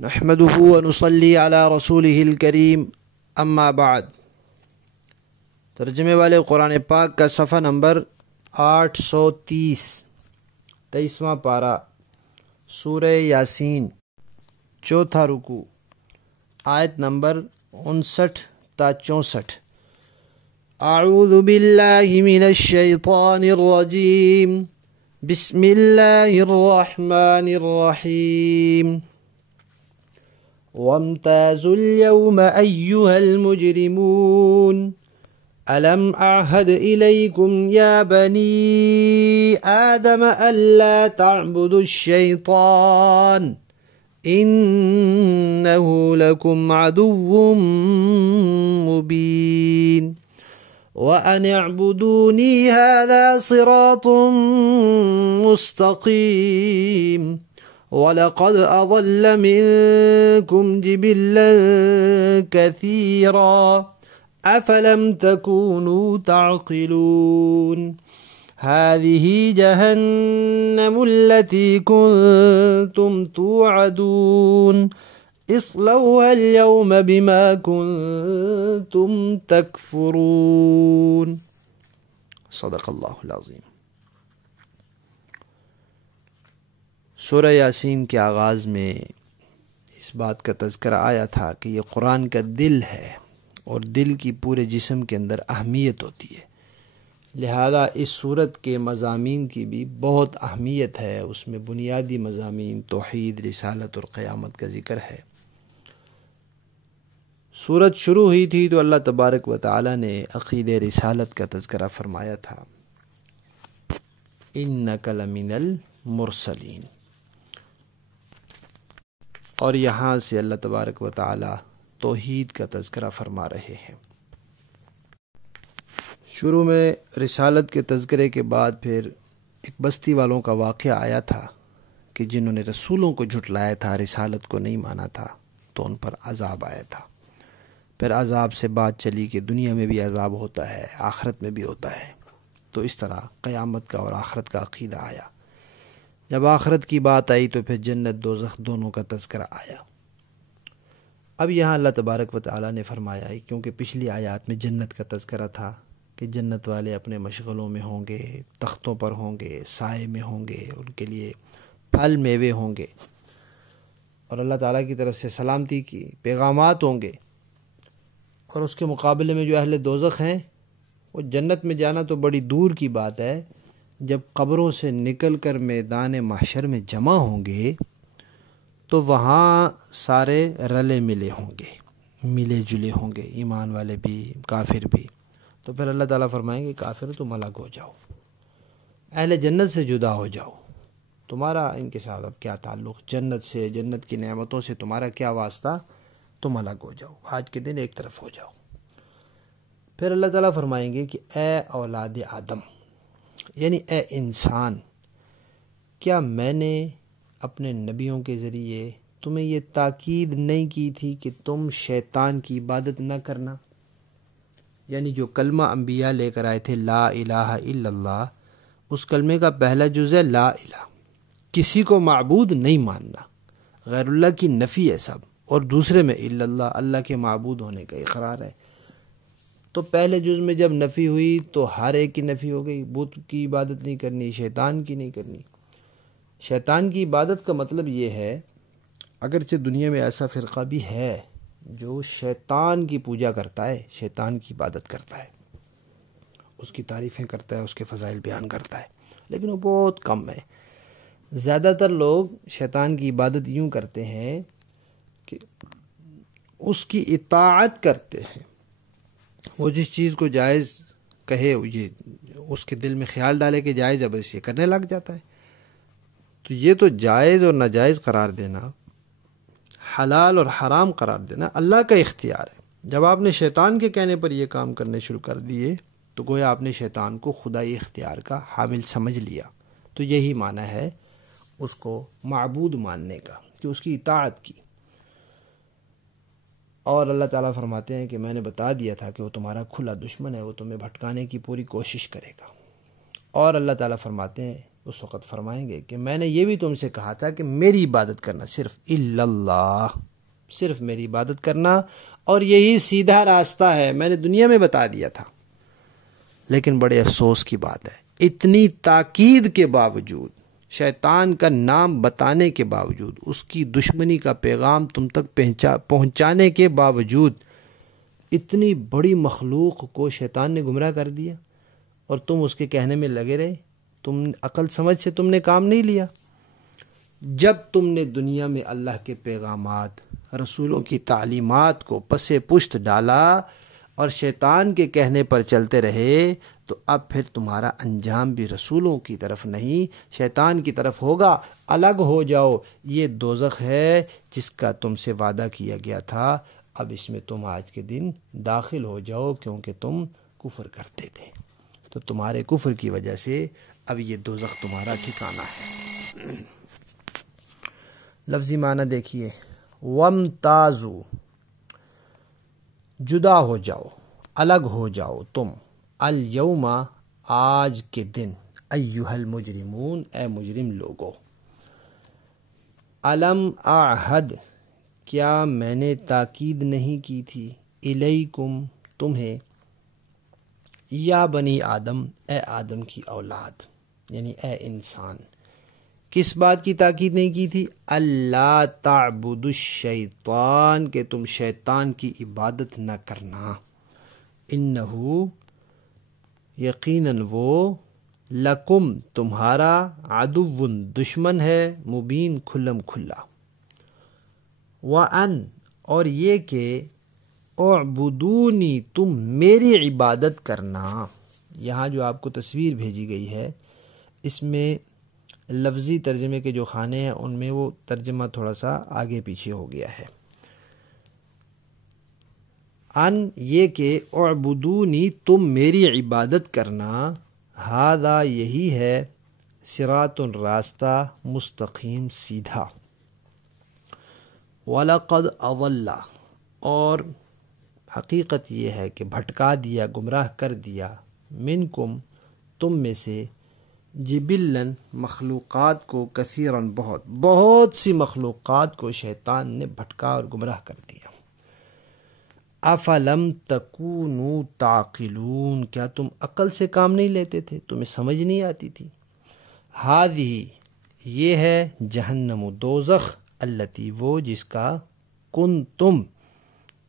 نحمده ونصلي على رسوله الكريم اما بعد۔ ترجمے والے قرآن پاک کا صفحہ نمبر 830، 23واں پارہ، سورہ یاسین، چوتھا رکوع، آیت نمبر 59 تا 64۔ اعوذ باللہ من الشیطان الرجیم، بسم اللہ الرحمن الرحیم۔ وامتازوا اليوم أيها المجرمون ألم أعهد إليكم يا بني آدم ألا تعبدوا الشيطان إنه لكم عدو مبين وأن اعبدوني هذا صراط مستقيم وَلَقَدْ أَضَلَّ مِنكُمْ جِبِلًّا كَثِيرًا أَفَلَمْ تَكُونُوا تَعْقِلُونَ هَذِهِ جَهَنَّمُ الَّتِي كُنتُمْ تُوعَدُونَ اصْلَوْهَا الْيَوْمَ بِمَا كُنتُمْ تَكْفُرُونَ۔ صدق اللہ العظیم۔ سورہ یاسین کے آغاز میں اس بات کا تذکرہ آیا تھا کہ یہ قرآن کا دل ہے اور دل کی پورے جسم کے اندر اہمیت ہوتی ہے، لہذا اس سورت کے مضامین کی بھی بہت اہمیت ہے۔ اس میں بنیادی مضامین توحید، رسالت اور قیامت کا ذکر ہے۔ سورت شروع ہوئی تھی تو اللہ تبارک و تعالی نے عقید رسالت کا تذکرہ فرمایا تھا، اِنَّکَ لَمِنَ الْمُرْسَلِینَ، اور یہاں سے اللہ تبارک و تعالی توحید کا تذکرہ فرما رہے ہیں۔ شروع میں رسالت کے تذکرے کے بعد پھر ایک بستی والوں کا واقعہ آیا تھا کہ جنہوں نے رسولوں کو جھٹلایا تھا، رسالت کو نہیں مانا تھا، تو ان پر عذاب آیا تھا۔ پھر عذاب سے بات چلی کہ دنیا میں بھی عذاب ہوتا ہے، آخرت میں بھی ہوتا ہے، تو اس طرح قیامت کا اور آخرت کا عقیدہ آیا۔ جب آخرت کی بات آئی تو پھر جنت دوزخ دونوں کا تذکرہ آیا۔ اب یہاں اللہ تبارک و تعالی نے فرمایا ہے، کیونکہ پچھلی آیات میں جنت کا تذکرہ تھا کہ جنت والے اپنے مشغلوں میں ہوں گے، تختوں پر ہوں گے، سائے میں ہوں گے، ان کے لیے پھل میوے ہوں گے، اور اللہ تعالیٰ کی طرف سے سلامتی کی پیغامات ہوں گے۔ اور اس کے مقابلے میں جو اہل دوزخ ہیں، وہ جنت میں جانا تو بڑی دور کی بات ہے، جب قبروں سے نکل کر میدان محشر میں جمع ہوں گے تو وہاں سارے رلے ملے ہوں گے، ملے جلے ہوں گے، ایمان والے بھی، کافر بھی۔ تو پھر اللہ تعالیٰ فرمائیں گے کافر تم الگ ہو جاؤ، اہل جنت سے جدا ہو جاؤ، تمہارا ان کے ساتھ اب کیا تعلق، جنت سے، جنت کی نعمتوں سے تمہارا کیا واسطہ، تم الگ ہو جاؤ، آج کے دن ایک طرف ہو جاؤ۔ پھر اللہ تعالیٰ فرمائیں گے کہ اے اولاد آدم، یعنی اے انسان، کیا میں نے اپنے نبیوں کے ذریعے تمہیں یہ تاکید نہیں کی تھی کہ تم شیطان کی عبادت نہ کرنا؟ یعنی جو کلمہ انبیاء لے کر آئے تھے، لا الہ الا اللہ، اس کلمے کا پہلا جز ہے لا الہ، کسی کو معبود نہیں ماننا، غیر اللہ کی نفی ہے سب، اور دوسرے میں الا اللہ، اللہ کے معبود ہونے کا اقرار ہے۔ تو پہلے جز میں جب نفی ہوئی تو ہر ایک کی نفی ہو گئی، بت کی عبادت نہیں کرنی، شیطان کی نہیں کرنی۔ شیطان کی عبادت کا مطلب یہ ہے، اگرچہ دنیا میں ایسا فرقہ بھی ہے جو شیطان کی پوجا کرتا ہے، شیطان کی عبادت کرتا ہے، اس کی تعریفیں کرتا ہے، اس کے فضائل بیان کرتا ہے، لیکن وہ بہت کم ہے۔ زیادہ تر لوگ شیطان کی عبادت یوں کرتے ہیں کہ اس کی اطاعت کرتے ہیں، وہ جس چیز کو جائز کہے، یہ اس کے دل میں خیال ڈالے کہ جائز ہے، بس یہ کرنے لگ جاتا ہے۔ تو یہ تو جائز اور ناجائز قرار دینا، حلال اور حرام قرار دینا اللہ کا اختیار ہے۔ جب آپ نے شیطان کے کہنے پر یہ کام کرنے شروع کر دیے تو گویا آپ نے شیطان کو خدائی اختیار کا حامل سمجھ لیا۔ تو یہی معنی ہے اس کو معبود ماننے کا، کہ اس کی اطاعت کی۔ اور اللہ تعالیٰ فرماتے ہیں کہ میں نے بتا دیا تھا کہ وہ تمہارا کھلا دشمن ہے، وہ تمہیں بھٹکانے کی پوری کوشش کرے گا۔ اور اللہ تعالیٰ فرماتے ہیں اس وقت فرمائیں گے کہ میں نے یہ بھی تم سے کہا تھا کہ میری عبادت کرنا، صرف الا اللہ، صرف میری عبادت کرنا، اور یہی سیدھا راستہ ہے، میں نے دنیا میں بتا دیا تھا۔ لیکن بڑے افسوس کی بات ہے، اتنی تاکید کے باوجود، شیطان کا نام بتانے کے باوجود، اس کی دشمنی کا پیغام تم تک پہنچانے کے باوجود، اتنی بڑی مخلوق کو شیطان نے گمراہ کر دیا اور تم اس کے کہنے میں لگے رہے۔ تم عقل سمجھ سے تم نے کام نہیں لیا۔ جب تم نے دنیا میں اللہ کے پیغامات، رسولوں کی تعلیمات کو پس پشت ڈالا اور شیطان کے کہنے پر چلتے رہے، تو اب پھر تمہارا انجام بھی رسولوں کی طرف نہیں، شیطان کی طرف ہوگا۔ الگ ہو جاؤ، یہ دوزخ ہے جس کا تم سے وعدہ کیا گیا تھا، اب اس میں تم آج کے دن داخل ہو جاؤ، کیونکہ تم کفر کرتے تھے، تو تمہارے کفر کی وجہ سے اب یہ دوزخ تمہارا ٹھکانہ ہے۔ لفظی معنی دیکھیے، وَامْتَازُوا، جدا ہو جاؤ، الگ ہو جاؤ تم، اليوم، آج کے دن، ایھا المجرمون، اے مجرم لوگو، الم اعہد، کیا میں نے تاکید نہیں کی تھی، الیکم، تمہیں، یا بنی آدم، اے آدم کی اولاد، یعنی اے انسان، کس بات کی تاکید نہیں کی تھی؟ اللہ تعبدوا الشیطان، کہ تم شیطان کی عبادت نہ کرنا، انہو، یقیناً وہ، لکم، تمہارا، عدو، دشمن ہے، مبین، کھلم کھلا، وَأَن، اور یہ کہ، اعبدونی، تم میری عبادت کرنا۔ یہاں جو آپ کو تصویر بھیجی گئی ہے، اس میں لفظی ترجمے کے جو خانے ہیں ان میں وہ ترجمہ تھوڑا سا آگے پیچھے ہو گیا ہے۔ ان، یہ کہ، اعبدونی، تم میری عبادت کرنا، ھذا، یہی ہے، صراط، راستہ، مستقیم، سیدھا، وَلَقَدْ أَضَلَّ، اور حقیقت یہ ہے کہ بھٹکا دیا، گمراہ کر دیا، منکم، تم میں سے، جبلاً، مخلوقات کو، کثیراً، بہت سی مخلوقات کو شیطان نے بھٹکا اور گمراہ کر دیا۔ افلم تکونوا تعقلون، کیا تم عقل سے کام نہیں لیتے تھے، تمہیں سمجھ نہیں آتی تھی؟ ہذہ، یہ ہے، جہنم، دوزخ، التی، وہ جس کا،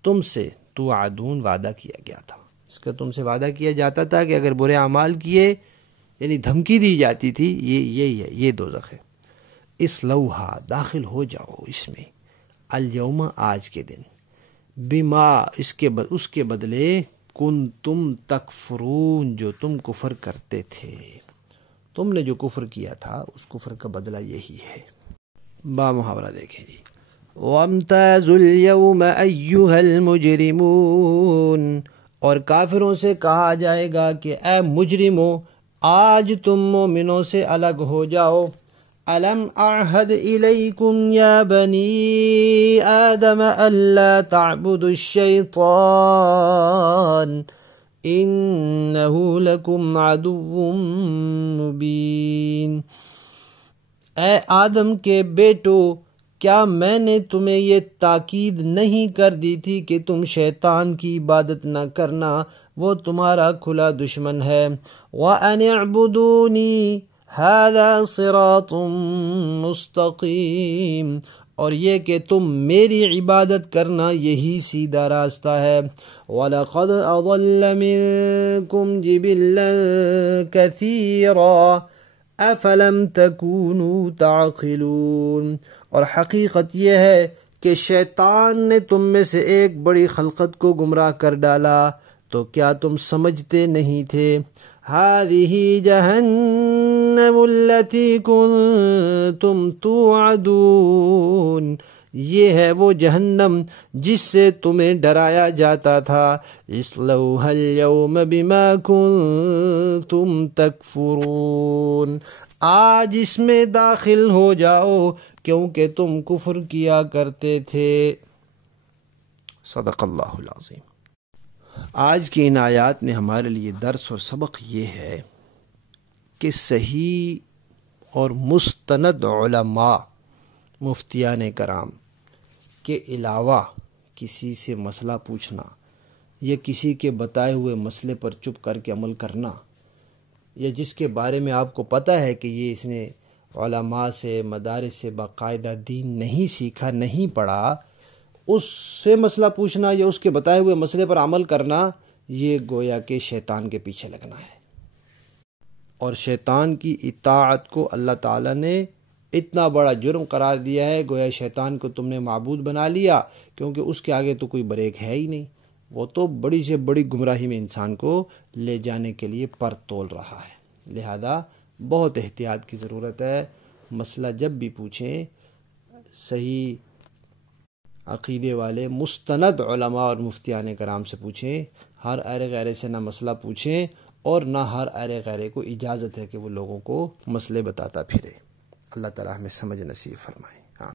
تم سے، توعدون، وعدہ کیا گیا تھا، اس کا تم سے وعدہ کیا جاتا تھا کہ اگر برے اعمال کیے، یعنی دھمکی دی جاتی تھی، یہی ہے، یہ دوزخ ہے۔ اصلوہا، داخل ہو جاؤ اس میں، الیوم، آج کے دن، بما، اس کے بدلے، کنتم تکفرون، جو تم کفر کرتے تھے، تم نے جو کفر کیا تھا اس کفر کا بدلہ یہی ہے۔ با محاورہ دیکھیں جی، وَامْتَازُوا الْيَوْمَ أَيُّهَا الْمُجْرِمُونَ، اور کافروں سے کہا جائے گا کہ اے مجرموں، آج تم مومنوں سے الگ ہو جاؤ۔ أَلَمْ أَعْهَدْ إِلَيْكُمْ يَا بَنِي آدَمَ أَلَّا تَعْبُدُوا الشَّيْطَانَ إِنَّهُ لَكُمْ عَدُوٌّ مُبِينٌ، اے آدم کے بیٹو، کیا میں نے تمہیں یہ تاکید نہیں کر دی تھی کہ تم شیطان کی عبادت نہ کرنا، وہ تمہارا کھلا دشمن ہے۔ وَأَنِ اعْبُدُونِي هَذَا صِرَاطٌ مُسْتَقِيمٌ، اور یہ کہ تم میری عبادت کرنا، یہی سیدھا راستہ ہے۔ وَلَقَدْ أَضَلَّ مِنكُمْ جِبِلًّا كَثِيرًا أَفَلَمْ تَكُونُوا تَعْقِلُونَ، اور حقیقت یہ ہے کہ شیطان نے تم میں سے ایک بڑی خلقت کو گمراہ کر ڈالا، تو کیا تم سمجھتے نہیں تھے؟ هذه جہنم التي كنتم توعدون، یہ ہے وہ جہنم جس سے تمہیں ڈرایا جاتا تھا۔ اصلوها اليوم بما كنتم تکفرون، آج اس میں داخل ہو جاؤ کیونکہ تم کفر کیا کرتے تھے۔ صدق اللہ العظیم۔ آج کی ان آیات میں ہمارے لیے درس اور سبق یہ ہے کہ صحیح اور مستند علماء مفتیان کرام کے علاوہ کسی سے مسئلہ پوچھنا یا کسی کے بتائے ہوئے مسئلے پر چپ کر کے عمل کرنا، یا جس کے بارے میں آپ کو پتہ ہے کہ یہ اس نے علماء سے مدارس سے باقاعدہ دین نہیں سیکھا، نہیں پڑھا، اس سے مسئلہ پوچھنا یا اس کے بتائے ہوئے مسئلے پر عمل کرنا، یہ گویا کہ شیطان کے پیچھے لگنا ہے۔ اور شیطان کی اطاعت کو اللہ تعالیٰ نے اتنا بڑا جرم قرار دیا ہے، گویا شیطان کو تم نے معبود بنا لیا، کیونکہ اس کے آگے تو کوئی بریک ہے ہی نہیں، وہ تو بڑی سے بڑی گمراہی میں انسان کو لے جانے کے لیے پر تول رہا ہے۔ لہذا بہت احتیاط کی ضرورت ہے۔ مسئلہ جب بھی پوچھیں صحیح عقیدے والے مستند علماء اور مفتیان کرام سے پوچھیں، ہر ارے غیرے سے نہ مسئلہ پوچھیں اور نہ ہر ارے غیرے کو اجازت ہے کہ وہ لوگوں کو مسئلے بتاتا پھرے۔ اللہ تعالیٰ ہمیں سمجھ نصیب فرمائے۔